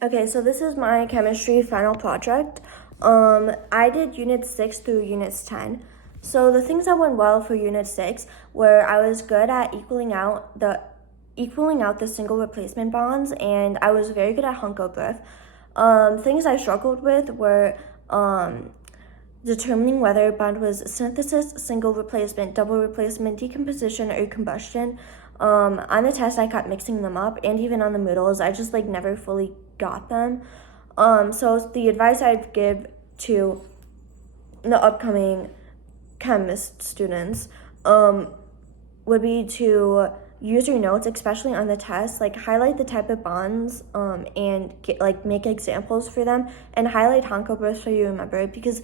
Okay, so this is my chemistry final project. I did unit 6 through units 10. So the things that went well for unit 6 were I was good at equaling out the single replacement bonds, and I was very good at hunk of breath. Things I struggled with were determining whether a bond was synthesis, single replacement, double replacement, decomposition, or combustion. On the test, I kept mixing them up, and even on the Moodles, I just never fully got them. So the advice I'd give to the upcoming chemist students would be to use your notes, especially on the test, highlight the type of bonds and make examples for them, and highlight Hankoverse so you remember it, because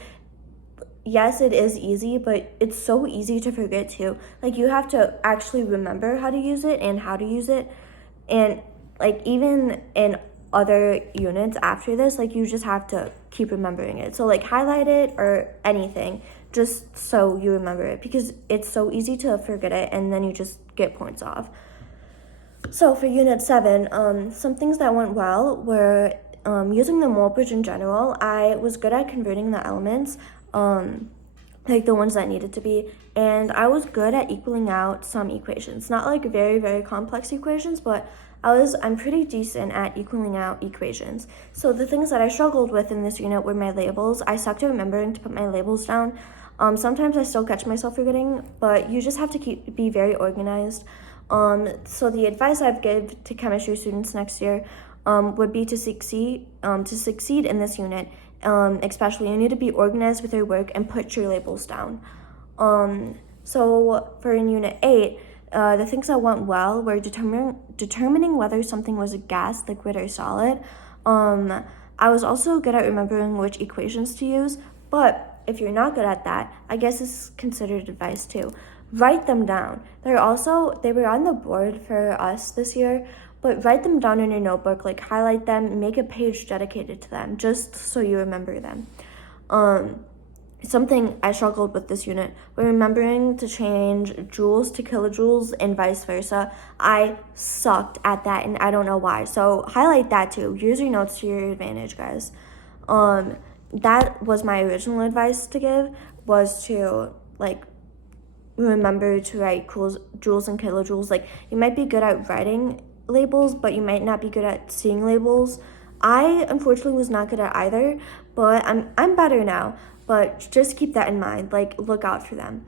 yes, it is easy, but it's so easy to forget too. You have to actually remember how to use it and how to use it. And even in other units after this, you just have to keep remembering it. So highlight it or anything just so you remember it, because it's so easy to forget it and then you just get points off. So for unit 7, some things that went well were using the mole bridge in general. I was good at converting the elements, the ones that needed to be, and I was good at equaling out some equations. Not very, very complex equations, but I'm pretty decent at equaling out equations. So the things that I struggled with in this unit were my labels. I sucked at remembering to put my labels down. Sometimes I still catch myself forgetting, but you just have to be very organized. So the advice I'd give to chemistry students next year would be to succeed in this unit. Especially, you need to be organized with your work and put your labels down. So for in unit 8, the things that went well were determining whether something was a gas, liquid, or solid. I was also good at remembering which equations to use, but if you're not good at that, I guess this is considered advice too. Write them down. They were on the board for us this year, but write them down in your notebook, highlight them, make a page dedicated to them, just so you remember them. Something I struggled with this unit was remembering to change joules to kilojoules and vice versa. I sucked at that, and I don't know why. So highlight that too. Use your notes to your advantage, guys. That was my original advice to give, was to remember to write joules and kilojoules. You might be good at writing labels, but you might not be good at seeing labels. I unfortunately was not good at either, but I'm better now. But just keep that in mind. Look out for them.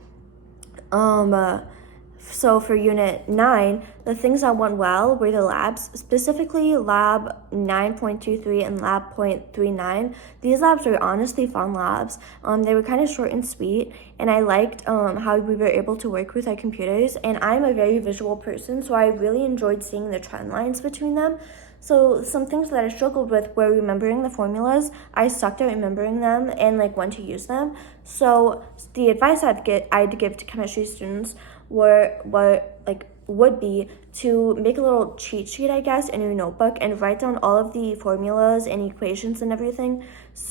So for unit 9, the things that went well were the labs, specifically lab 9.23 and lab 0.39. These labs were honestly fun labs. They were kind of short and sweet, and I liked how we were able to work with our computers, and I'm a very visual person, so I really enjoyed seeing the trend lines between them. So some things that I struggled with were remembering the formulas. I sucked at remembering them and when to use them. So the advice I'd give to chemistry students would be to make a little cheat sheet, I guess, in your notebook and write down all of the formulas and equations and everything,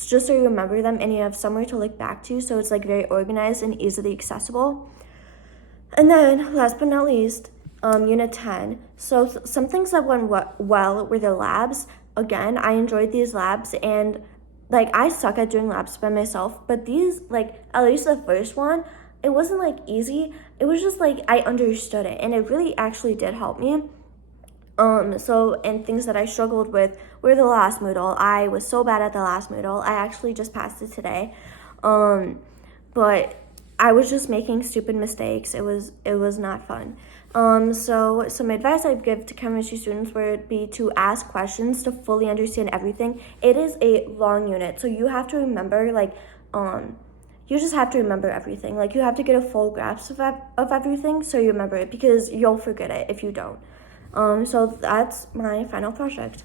just so you remember them and you have somewhere to look back to, so it's very organized and easily accessible. And then last but not least, unit 10. So some things that went well were the labs. Again, I enjoyed these labs, and I suck at doing labs by myself, but these, at least the first one, it wasn't easy. It was just I understood it, and it really actually did help me. And things that I struggled with were the last Moodle. I was so bad at the last Moodle. I actually just passed it today. But I was just making stupid mistakes. It was not fun. So some advice I'd give to chemistry students would be to ask questions to fully understand everything. It is a long unit, so you have to remember, you just have to remember everything. You have to get a full grasp of everything so you remember it, because you'll forget it if you don't. So that's my final project.